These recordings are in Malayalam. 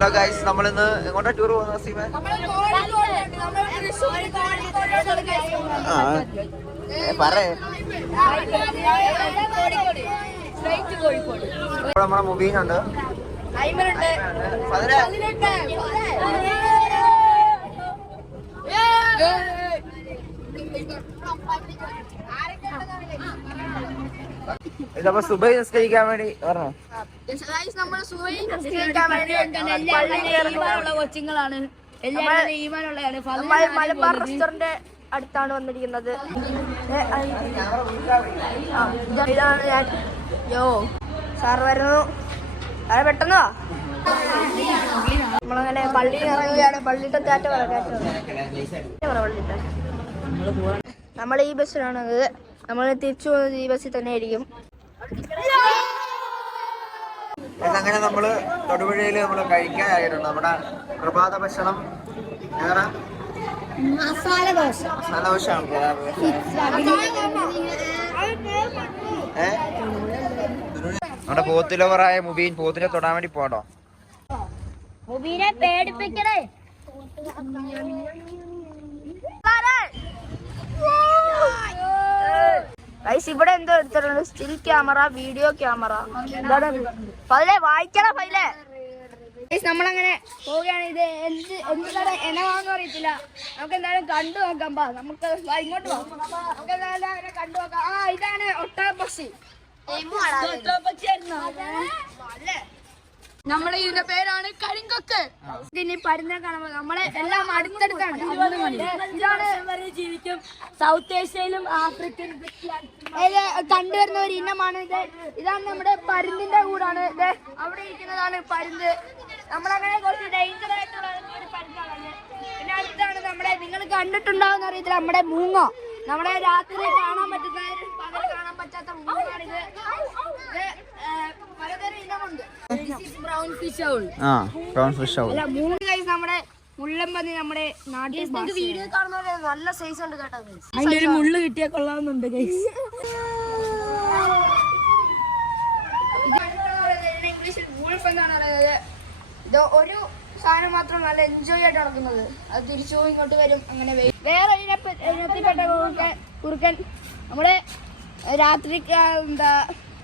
ഹലോ ഗൈസ് നമ്മളിന്ന് എങ്ങോട്ടാ ടൂർ പോകുന്നത് സീമ ആ. ഏ, പറയേ. നമ്മുടെ മുബീനുണ്ട്. പതിനെ ഇതപ്പോ സുബൈ നിസ്കരിക്കാൻ വേണ്ടി പറഞ്ഞോ കൊച്ചുങ്ങളാണ് മലബാർ റെസ്റ്റോറന്റ് അടുത്താണ് വന്നിരിക്കുന്നത് ഇതാണ് ഞാൻ യോ സാർ വരുന്നു അത് പെട്ടെന്നോ നമ്മളങ്ങനെ പള്ളിയിൽ ഇറങ്ങുകയാണ് പള്ളിയിട്ട താറ്റ നമ്മൾ ഈ ബസ്സിലാണത് നമ്മൾ തിരിച്ചു പോകുന്നത് ഈ ബസ്സിൽ തന്നെ ആയിരിക്കും. അങ്ങനെ നമ്മൾ തൊടുപുഴയിൽ നമ്മൾ കഴിക്കാനായിട്ടുണ്ട് നമ്മുടെ പ്രഭാത ഭക്ഷണം മസാല ദോശ. നമ്മുടെ പോത്തിലവറായ മുബീൻ പോത്തിനെ തൊടാൻ വേണ്ടി പോടോ മുബീനെ പേടിപ്പിക്കണേ. ഗൈസ് ഇവിടെ എന്തോ എടുത്തിട്ടുണ്ട്? സ്റ്റിൽ ക്യാമറ വീഡിയോ ക്യാമറ എന്താണ് പതിലെ വായിക്കണ പതിലെ നമ്മളങ്ങനെ പോവുകയാണ്. ഇത് എന്ത് എന്താണ് എനവാന്ന് അറിയത്തില്ല. നമുക്ക് എന്തായാലും കണ്ടു നോക്കാം. പാ നമുക്ക് ഇങ്ങോട്ട് പോകാം നമുക്ക് എന്തായാലും അങ്ങനെ കണ്ടു നോക്കാം. ആ ഇതാണ് ഒട്ടാപ്പക്ഷി അല്ലേ നമ്മുടെ ഇതിന്റെ പേരാണ് കരിങ്കൊക്ക്. ഇനി പരുന്ന കാണുമ്പോൾ നമ്മളെ എല്ലാം അടുത്തടുത്താണ്. ഇതാണ് ജീവിക്കും സൗത്ത് ഏഷ്യയിലും ആഫ്രിക്കൻ കണ്ടുവരുന്ന ഒരു ഇനമാണ്. ഇത് ഇതാണ് നമ്മുടെ പരുന്തിന്റെ കൂടാണ്. ഇത് അവിടെ ഇരിക്കുന്നതാണ് പരുന്ത്. നമ്മളങ്ങനെ കുറച്ച് ഡേഞ്ചർ ആയിട്ടുള്ള ഒരു പരുന്താണ് പിന്നെ അടുത്താണ് നമ്മുടെ നിങ്ങൾ കണ്ടിട്ടുണ്ടാവുന്ന അറിയത്തില്ല നമ്മുടെ മൂങ്ങോ? നമ്മളെ രാത്രി കാണാൻ പറ്റുന്ന പകൽ കാണാൻ പറ്റാത്ത മൂങ്ങാണിത്. പലതരം ഇനമുണ്ട് ബ്രൗൺ ഫിഷ് ഔൾ ആ ബ്രൗൺ ഫിഷ് അല്ല മൂന്ന് സൈസ് നമ്മുടെ മുള്ളമ്പന്നി നമ്മുടെ നാട്ടിൽ വീഡിയോ കാണുന്നവരെ നല്ല സൈസ് ഉണ്ട് കേട്ടോ അതിന്റെ ഒരു മുള്ളു കിട്ടിയാൽ കൊള്ളാമെന്നുണ്ട് ഗൈസ് ഇംഗ്ലീഷിൽ വൂൾഫ് പറയുന്നത് ഇത് ഒരു സാധനം മാത്രം നല്ല എൻജോയ് ആയിട്ട് നടക്കുന്നത്. അത് തിരിച്ചു ഇങ്ങോട്ട് വരും അങ്ങനെ വേറെ കുറുക്കൻ കുറുക്കൻ നമ്മുടെ രാത്രി എന്താ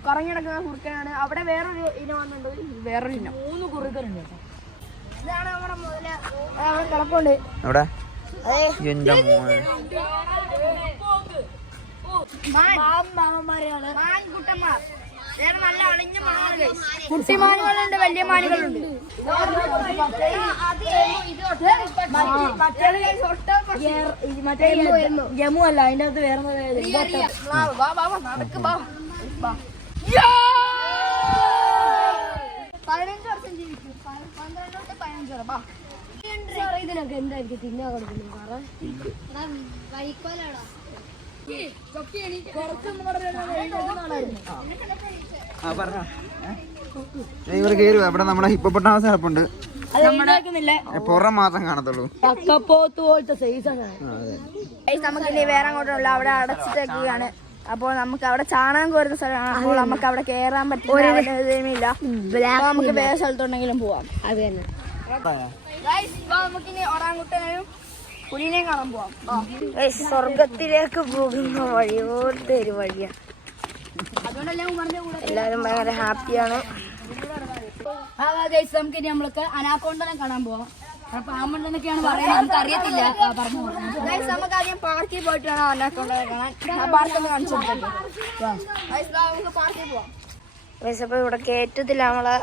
കറങ്ങി നടക്കുന്ന കുറുക്കനാണ്. അവിടെ വേറൊരു ഇനം വന്നിട്ടുണ്ട്. വേറൊരു ഇനം. മൂന്ന് കുറുക്കനുണ്ട് ഇതാണ് നമ്മുടെ മുതല. അവിടെ കിടപ്പുണ്ട്. അവിടെ എന്റെ മോനെ. കുട്ടിമാനുകളുണ്ട് വലിയ മാനുകളുണ്ട് മറ്റേ ജമ്മു അല്ല അതിന്റെ അകത്ത് വേറെ നടക്ക് ബാ. പതിനഞ്ച് വർഷം ജീവിക്കും. പ- പന്ത്രണ്ട് തൊട്ട് പതിനഞ്ച് വരെ. ഇതിനൊക്കെ എന്തായിരിക്കും സാറേ? പറഞ്ഞോ ഇവിടെ കയറുക ഇവിടെ നമ്മുടെ ഹിപ്പോപ്പൊട്ടാമസ് കിടപ്പുണ്ട് പുറം മാത്രം കാണത്തുള്ളൂ. പോലത്തെ സൈസ് നമുക്ക് ഇനി വേറെ അങ്ങോട്ടുള്ള അവിടെ അടച്ചിട്ടേക്കുകയാണ്. അപ്പോൾ നമുക്ക് അവിടെ ചാണകം കോരുന്ന സ്ഥലമാണ്. അപ്പോൾ നമുക്ക് അവിടെ കേറാൻ പറ്റില്ല നമുക്ക് വേറെ സ്ഥലത്തുണ്ടെങ്കിലും പോവാം. അത് തന്നെ. നമുക്കിനി ഒറാങ്കുട്ടനെയും പുലിനെയും കാണാൻ പോവാം. സ്വർഗത്തിലേക്ക് പോകുന്ന വഴിയോട്ട് ഒരു വഴിയാണ് എല്ലാവരും ഭയങ്കര ഹാപ്പിയാണ് ആ ഗൈസ് നമുക്ക് ഇനി നമ്മൾക്ക് അനാക്കോണ്ടനെ കാണാൻ പോവാം. അപ്പൊ ആമണ്ടെന്നൊക്കെയാണ് പറയുന്നത്. നമുക്ക് അറിയത്തില്ല പറഞ്ഞു നമുക്ക് ആദ്യം പാർക്കിൽ പോയിട്ട് വേണം കാണാൻ. കാണിച്ചു നമുക്ക് പാർക്കിൽ പോവാം. അപ്പോൾ ഇവിടെ കയറ്റത്തില്ല നമ്മളെ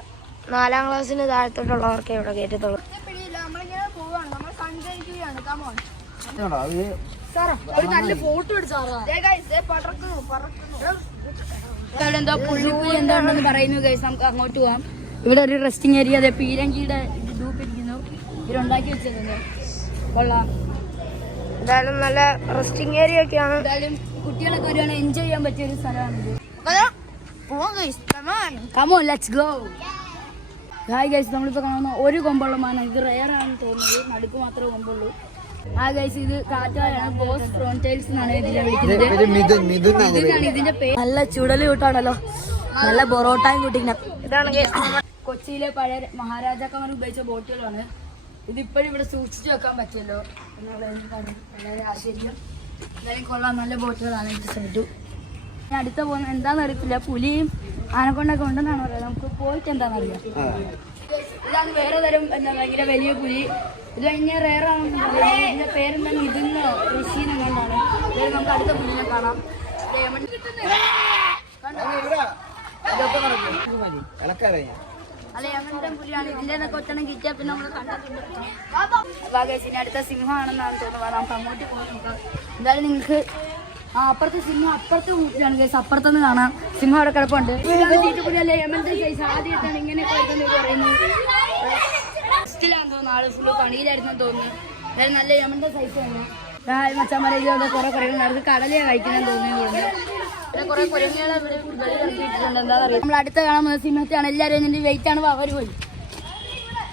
നാലാം ക്ലാസ്സിന് താഴത്തോട്ടുള്ളവർക്കേ ഇവിടെ കയറ്റത്തുള്ളൂ പിടിയില്ല. നമ്മളിങ്ങനെ പോവാണ്. നമ്മൾ സഞ്ചരിക്കുകയാണ് കമോൺ ഒരു നല്ല ഫോട്ടോ എടുത്താറാ പറക്കുന്നു പറക്കുന്നു ഇവിടെ എന്തോ പുള്ളിപ്പൂ എന്താണെന്ന് പറയുന്നു ഗൈസ് നമുക്ക് അങ്ങോട്ട് പോവാം. ഇവിടെ ഒരു റെസ്റ്റിംഗ് ഏരിയ അതെ പീരങ്കിയുടെ ഇവരുണ്ടാക്കി വെച്ചത് കൊള്ളാം. എന്തായാലും നല്ല റെസ്റ്റിംഗ് ഏരിയ ഒക്കെയാണ്. എന്തായാലും കുട്ടികളൊക്കെ വരുവാണ് എൻജോയ് ചെയ്യാൻ പറ്റിയ ഒരു സ്ഥലമാണിത് പോവാം guys. Come on. Come on let's go hi guys നമ്മളിപ്പോ കാണുന്ന ഒരു കൊമ്പുള്ള മാന. ഇത് റെയർ ആണെന്ന് തോന്നുന്നത് നടുക്ക് മാത്രമേ കൊമ്പുള്ളൂ. ആ ഗൈസ് ഇത് കാറ്റായാണ്. ബോസ് ഫ്രോണ്ടൈൽസ് എന്നാണ് ഇതിനെ വിളിക്കുന്നത്. ഇതിനാണ് ഇതിന്റെ പേര്. നല്ല ചുടൽ കൂട്ടാണല്ലോ. നല്ല ബൊറോട്ടയും കൂട്ടിങ്ങനെ. ഇതാണ് കൊച്ചിയിലെ പഴയ മഹാരാജാക്കന്മാർ ഉപയോഗിച്ച ബോട്ടുകളാണ്. ഇതിപ്പോഴും ഇവിടെ സൂക്ഷിച്ചു വെക്കാൻ പറ്റുമല്ലോ എന്നുള്ള വളരെ ആശ്ചര്യം എന്തായാലും കൊള്ളാം നല്ല ബോട്ടുകളാണ് എനിക്ക് സൈഡു ഞാൻ അടുത്ത പോകുന്ന എന്താണെന്ന് അറിയത്തില്ല. പുലിയും ആനക്കൊണ്ടൊക്കെ ഉണ്ടെന്നാണ് പറയുന്നത്. നമുക്ക് പോയിട്ട് എന്താണെന്ന് അറിയാം. ഇതാണ് വേറെ തരം എന്താ ഭയങ്കര വലിയ പുലി. ഇത് റേറാണെന്ന് പറയുന്നത് ഇതിന്റെ പേരെന്താ നിതിന്നോ ഋഷീനെ കണ്ടാണ് നമുക്ക് അടുത്ത പുലിനെ കാണാം. ലേമൺ യമന്റെ പുലിയാണ് അടുത്ത സിംഹമാണെന്നാണ് തോന്നുന്നത്. എന്തായാലും നിങ്ങൾക്ക് ആ അപ്പുറത്തെ സിംഹം അപ്പുറത്തെ കൂട്ടിയാണ് കേസ്. അപ്പുറത്തുനിന്ന് കാണാം. സിംഹം അവിടെ കിടപ്പുണ്ട്. ആദ്യമായിട്ടാണ് ഇങ്ങനെ പറയുന്നത്. ഫസ്റ്റിലാന്ന് തോന്നുന്നു. ആൾ ഫുള്ള് പണിയിലായിരുന്നു തോന്നുന്നു. നല്ല യമന്റെ സൈസ് തന്നെ ഇതൊക്കെ കുറെ കുറേ അവർക്ക് കടലയാണ് തോന്നുന്നു. നമ്മൾ അടുത്ത കാണാൻ പോകുന്ന സിംഹത്തെയാണ് എല്ലാവരും ഇതിന്റെ വെയിറ്റ് ആണ് അവർ പോയി.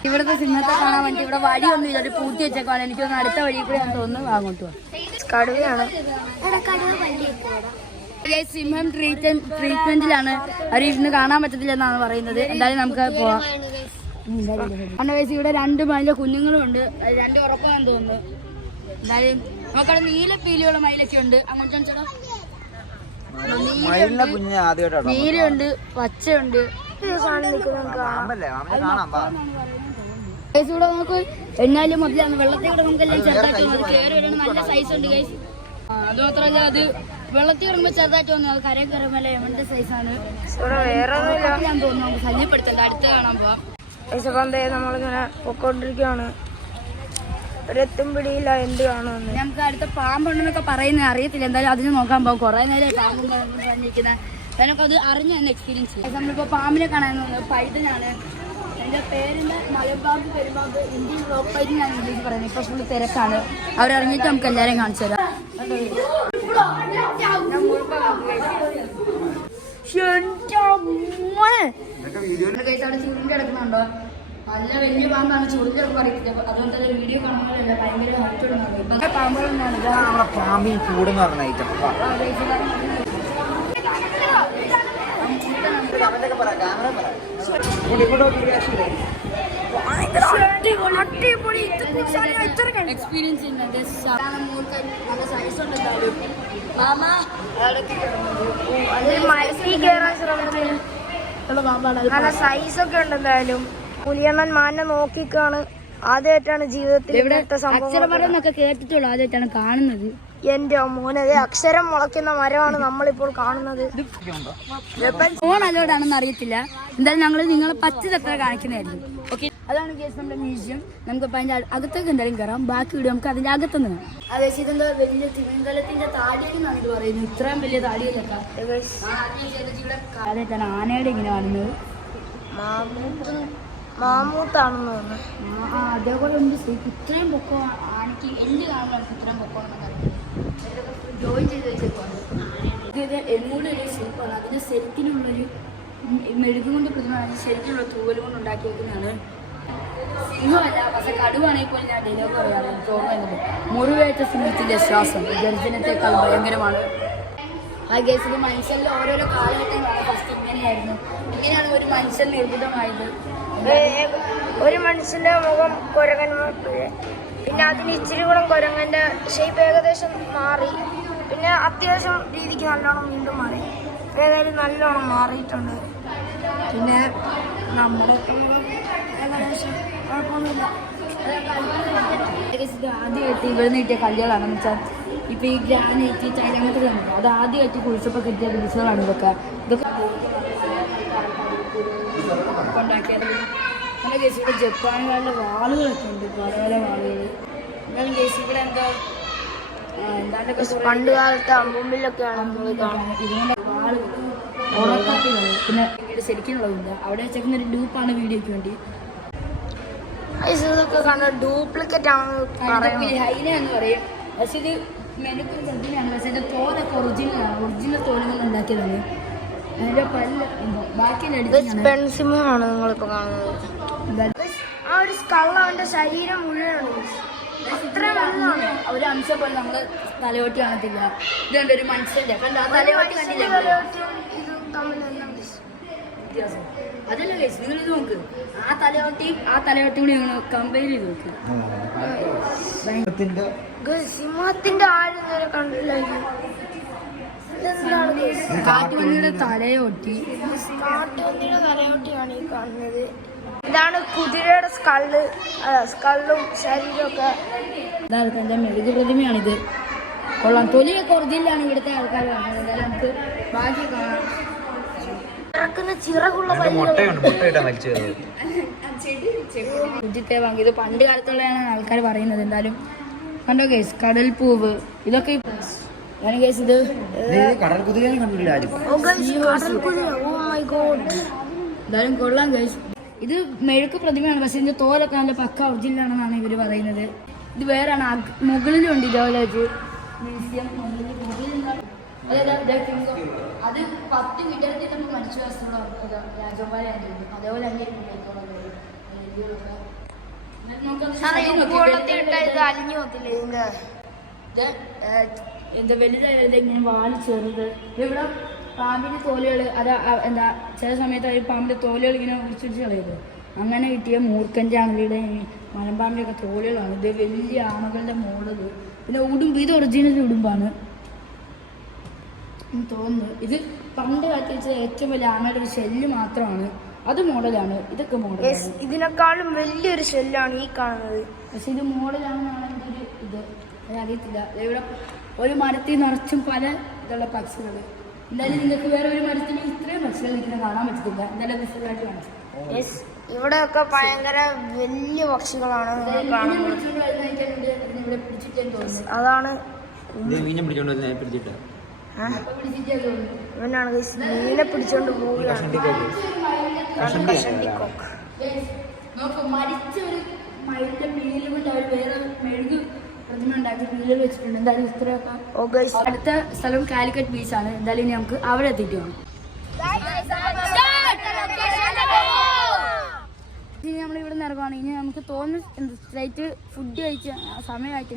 ഇവിടുത്തെ സിംഹത്തെ കാണാൻ വേണ്ടി ഇവിടെ വഴി ഒന്നും ഒരു പൂട്ടി വെച്ചേക്കാണ് എനിക്ക് തോന്നുന്നു അടുത്ത വഴി കൂടെ ഞാൻ തോന്നുന്നു. അങ്ങോട്ട് പോകാം കടുവയാണ്. സിംഹം ട്രീറ്റ്മെന്റ് ട്രീറ്റ്മെന്റിലാണ് അവർ ഇരുന്ന് കാണാൻ പറ്റത്തില്ല എന്നാണ് പറയുന്നത്. എന്തായാലും നമുക്ക് പോവാം. അണ്ണ ഇവിടെ രണ്ട് മയിലെ കുഞ്ഞുങ്ങളും ഉണ്ട്. രണ്ട് ഉറപ്പാന്ന് തോന്നുന്നു. എന്തായാലും നമുക്കവിടെ നീല പീലിയുള്ള മയിലൊക്കെ ഉണ്ട്. അങ്ങോട്ട് ചേട്ടാ മയിലിനെ കുഞ്ഞ് ആദ്യമായിട്ടാണ് നീലയുണ്ട് പച്ചയുണ്ട്. ഇവിടെ നമുക്ക് മുതലാണ്. വെള്ളത്തിൽ കൂടെ നമുക്ക് എല്ലാം ചെറുതായിട്ട് വന്നു. അത് കയറി വരണം. നല്ല സൈസ് ഉണ്ട് കൈസ് അത് മാത്രമല്ല അത് വെള്ളത്തിൽ കിടക്കുമ്പോൾ ചെറുതായിട്ട് വന്നു അത് കരയിൽ കയറുമ്പോൾ എവന്റെ സൈസാണ് ഞാൻ തോന്നുന്നു. നമുക്ക് ശല്യപ്പെടുത്തണ്ട. അടുത്ത് കാണാൻ പോവാം. നമ്മളിങ്ങനെ പൊക്കോണ്ടിരിക്കുകയാണ് ഒരെത്തും പിടിയില്ല എന്ത് കാണുമെന്ന്. നമുക്ക് അടുത്ത പാമ്പുണ്ടെന്നൊക്കെ പറയുന്നത് അറിയത്തില്ല. എന്തായാലും അതിന് നോക്കാൻ പോകും. കുറെ നേരം പാമ്പും പറഞ്ഞിരിക്കുന്നത് നമുക്ക് അത് അറിഞ്ഞ തന്നെ എക്സ്പീരിയൻസ് ചെയ്യാം. നമ്മളിപ്പോ പാമ്പിനെ കാണാൻ പോകുന്നത് പൈതനാണ് എന്റെ പേരിന്റെ മലബാബ് പെരുമാബ് ഇന്ത്യൻ ബ്ലോക്ക് പൈതൻ ഞാൻ ഇംഗ്ലീഷ് പറയുന്നത്. ഇപ്പൊ ഫുള്ള് തിരക്കാണ്. അവരറിഞ്ഞിട്ട് നമുക്ക് എല്ലാവരെയും കാണിച്ചു തരാം. അവിടെ ചുരുണ്ടി കിടക്കുന്നുണ്ടോ? നല്ല വലിയ പാമ്പാണ് ചൂടിലൊക്കെ കിടക്കും അറിയത്തില്ല അതുകൊണ്ട് തന്നെ വീഡിയോ കാണുമ്പോഴല്ല ഭയങ്കര ഹൈറ്റുള്ളതാണ് ഇപ്പൊ പാമ്പുകളൊന്നാണ്. ഇതാണ് നമ്മുടെ പാമ്പിൻ കൂടെന്ന് പറഞ്ഞ ഐറ്റം എക്സ്പീരിയൻസ് നല്ല സൈസ് ഉണ്ട് എന്തായാലും മാമ മരത്തിൽ കയറാൻ ശ്രമിച്ചു പാമ്പാണ് നല്ല സൈസ് ഒക്കെ ഉണ്ട് എന്തായാലും. പുലിയണ്ണൻ മാനെ നോക്കിക്കാണ് ആദ്യമായിട്ടാണ് ജീവിതത്തിൽ ഇവിടെ ഇങ്ങനത്തെ സംഭവം അക്ഷരമരം എന്നൊക്കെ കേട്ടിട്ടുള്ളൂ ആദ്യമായിട്ടാണ് കാണുന്നത്. എന്റെ മോനെ അക്ഷരം മുളയ്ക്കുന്ന മരമാണ് നമ്മളിപ്പോൾ കാണുന്നത്. ഫോൺ അലോഡാണെന്ന് അറിയത്തില്ല. എന്തായാലും ഞങ്ങൾ നിങ്ങളെ പച്ച തത്ര കാണിക്കുന്നതായിരുന്നു ഓക്കെ അതാണ് കേസ് നമ്മുടെ മ്യൂസിയം. നമുക്ക് അപ്പൊ അതിന്റെ അകത്തേക്ക് എന്തായാലും കയറാം ബാക്കി വീട് നമുക്ക് അതിന്റെ അകത്തുനിന്ന് കാണാം. അതെ ഇതെന്താ വലിയ തിരുവനന്തപുരത്തിന്റെ താടിയെന്ന് ഇത് പറയുന്നത് ഇത്രയും വലിയ ആദ്യമായിട്ടാണ് ആനയുടെ ഇങ്ങനെ കാണുന്നത്. മാമൂത്താണെന്ന് തോന്നുന്നു. ആ ഇത്രയും പൊക്കം ആനയ്ക്ക് എല്ല് കാണുമ്പോഴാണ് ഇത്രയും പൊക്കം ജോയിൻ ചെയ്ത് വെച്ചേക്കാണ് ഇത് ഒരു ശില്പമാണ്. അതിന്റെ ശരിക്കിനുള്ളൊരു മെഴുകും കൊണ്ട് പ്രതിമയാണ് ശരിക്കുള്ള തൂവൽ കൊണ്ട് ഉണ്ടാക്കി സിംഹമല്ല പക്ഷെ കടുവാണെങ്കിൽ പോലും ഞാൻ ഡെലിവറി പറയാറ് എനിക്ക് മുറിവേറ്റ സിംഹത്തിന്റെ ശ്വാസം. ഗർജനത്തെക്കാൾ ഭയങ്കരമാണ്. ആ കേസിൽ മനുഷ്യരിൽ ഓരോരോ കാലഘട്ടങ്ങളാണ്. ഫസ്റ്റ് ഇങ്ങനെയായിരുന്നു. ഇങ്ങനെയാണ് ഒരു മനുഷ്യൻ നിർമ്മിതമായത്. ഏ- ഒരു മനുഷ്യന്റെ മുഖം കുരങ്ങൻ പിന്നെ അതിന് ഇച്ചിരി കൂടെ കുരങ്ങന്റെ ഷേപ്പ് ഏകദേശം മാറി. പിന്നെ അത്യാവശ്യം രീതിക്ക് നല്ലോണം വീണ്ടും മാറി. ഏതായാലും നല്ലോണം മാറിയിട്ടുണ്ട്. പിന്നെ നമ്മുടെ ഏകദേശം കുഴപ്പമൊന്നുമില്ല. ആദ്യമായിട്ട് ഇവിടുന്ന് കിട്ടിയ കല്ലുകളാണെന്ന് വെച്ചാൽ ഇപ്പൊ ഈ ഗ്രാനൈറ്റ് ടൈൽ അങ്ങനത്തെ കണ്ടു അത് ആദ്യമായിട്ട് കുഴിച്ചപ്പോൾ കിട്ടിയ ദിവസങ്ങളാണ് ഇതൊക്കെ. ഇതൊക്കെ ഉണ്ടാക്കിയത് നമ്മുടെ ചേച്ചി ഇവിടെ ജപ്പാനുകാരുടെ വാളുകളൊക്കെ ഉണ്ട് പല പല വാളുകൾ എന്നാലും ചേച്ചി ഇവിടെ എന്താ എന്താണ്ടൊക്കെ പണ്ട് കാലത്തെ അമ്പുമ്പിലൊക്കെയാണ് നമ്മൾ കാണുന്നത്. ഇതിന്റെ വാൾ ഉറക്കത്തുകൾ പിന്നെ വീട് ശരിക്കുള്ളതുണ്ട് അവിടെ വെച്ചേക്കുന്ന ഒരു ലൂപ്പാണ് വീഡിയോയ്ക്ക് വേണ്ടി. ഇതൊക്കെ കണ്ട ഡ്യൂപ്ലിക്കേറ്റ് ആണ് ഹൈന എന്ന് പറയും. പക്ഷെ ഇത് മെനുക്കും ചെറുതിനാണ് പക്ഷെ അതിന്റെ തോലൊക്കെ ഒറിജിനലാണ് ഒറിജിനൽ തോലുകൾ ഉണ്ടാക്കിയതാണ്. അതിന്റെ പല്ല് എന്തോ ബാക്കിയെല്ലാം എടുത്താണ് പെൺസിംഹമാണ് നിങ്ങളിപ്പോ കാണുന്നത്. ആ ഒരു ശരീരം മുഴുവനാണ്. അത്ര വലുതാണ്? ഒരു അംശം പോലെ നമ്മൾ തലയോട്ടി കാണത്തില്ല. ഇതുണ്ട് ഒരു മനുഷ്യന്റെ. കണ്ടോ? ആ തലയോട്ടി കണ്ടില്ല ഇതും തമ്മിൽ എന്താ വ്യത്യാസം. അതല്ല ഗൈസ് നിങ്ങൾ ഇത് നോക്ക്. ആ തലയോട്ടിയും ആ തലയോട്ടിയും കൂടി നിങ്ങൾ കമ്പയർ ചെയ്ത് നോക്ക്. സിംഹത്തിന്റെ ആരും? കാട്ടുപന്നിയുടെ തലയോട്ടി കാട്ടുപന്നിയുടെ തലയോട്ടിയാണ് ഈ കാണുന്നത്. ഇതാണ് കുതിരയുടെ സ്കള്ള് സ്കള്ളും ശരീരമൊക്കെ ഇതാണ് എന്റെ മെഴുകു പ്രതിമയാണിത്. കൊള്ളാം. തൊലിയൊക്കെ ഒറിജിനലാണ് ഇവിടുത്തെ ആൾക്കാർ കാണുന്നത്. എന്തായാലും നമുക്ക് ബാക്കി കാണാം. ഇറക്കുന്ന ചിറകുള്ള കുജിത്തെ വാങ്ങി. ഇത് പണ്ട് കാലത്തുള്ളതാണ് ആൾക്കാർ പറയുന്നത്. എന്തായാലും കണ്ടോ കേസ് കടൽ പൂവ് ഇതൊക്കെ ഞാൻ കേസ് ഇത്? കടൽ കുതിരയെ കണ്ടില്ല ആരും ഓ മൈ ഗോഡ് എന്തായാലും കൊള്ളാം കേസ് ഇത് മെഴുക്ക് പ്രതിമയാണ് പക്ഷെ ഇതിന്റെ തോലൊക്കെ നല്ല പക്ക ഒറിജിനലാണെന്നാണ് ഇവർ പറയുന്നത്. ഇത് വേറാണ് മുകളിലുണ്ട് ഇതേപോലെ വെച്ച് മ്യൂസിയം. അത് പത്ത് മീറ്റർ നമ്മൾ മരിച്ചു വസ്തുള്ള അതേപോലെ അലിഞ്ഞു ഇതിന്റെ? എന്താ വലുതായത് ഇങ്ങനെ വാൽ ചെറുത്. ഇവിടെ പാമ്പിന്റെ തോലുകൾ അത് എന്താ ചില സമയത്ത് അവർ പാമ്പിന്റെ തോലുകൾ ഇങ്ങനെ ഉടിച്ചുടിച്ച് കളയത് അങ്ങനെ കിട്ടിയ മൂർക്കന്റെ ആണെങ്കിലും മലമ്പാമ്പിന്റെയൊക്കെ തോലുകളാണ്. ഇത് വലിയ ആമകളുടെ മോളത്. പിന്നെ ഉടുമ്പ് ഇത് ഒറിജിനൽ ഉടുമ്പാണ്. തോന്നുന്നു. ഇത് പണ്ട് കാലത്ത് വെച്ച ഏറ്റവും വലിയ ആമയുടെ ഒരു ഷെല്ല് മാത്രമാണ്. അത് മോഡലാണ്. ഇതൊക്കെ മോഡൽ മോഡലാണ് ഇതിനേക്കാളും വലിയൊരു ഷെല്ലാണ് ഈ കാണുന്നത്. പക്ഷെ ഇത് മോഡലാണെന്നാണ് എന്റെ ഒരു ഇത്. അറിയത്തില്ല. ഇവിടെ ഒരു മരത്തിൽ നിറച്ചും പല ഇതുള്ള പക്ഷികൾ. എന്തായാലും നിങ്ങൾക്ക് വേറെ ഒരു മരത്തിൽ ഇത്രയും പക്ഷികൾ നിൽക്കുന്നത് കാണാൻ പറ്റത്തില്ല. എന്തായാലും വിശദമായിട്ട് കാണിച്ചു യെസ് ഇവിടെയൊക്കെ ഭയങ്കര വലിയ പക്ഷികളാണ് ഇവിടെ അതാണ്. മീനെ പിടിച്ചോണ്ട് പിടിച്ചിട്ട്. ഇവനാണ് മീനെ പിടിച്ചോണ്ട് പോവുകയാണ്. മരിച്ച ഒരു മയിലിന്റെ കൊണ്ട് അവർ വേറെ മെഴുക് പ്രതിമ ഉണ്ടാക്കി പീലിൽ വെച്ചിട്ടുണ്ട്. എന്തായാലും ഇത്രയൊക്കെ അടുത്ത സ്ഥലം കാലിക്കറ്റ് ആണ്. എന്തായാലും ഇനി നമുക്ക് അവിടെ എത്തിയിട്ട് വേണം ഇനി നമ്മൾ ഇവിടെ നിന്ന് ഇറങ്ങുവാണെങ്കിൽ ഇനി നമുക്ക് തോന്നുന്നു സ്ട്രൈറ്റ് ഫുഡ് കഴിച്ച സമയമായിട്ട്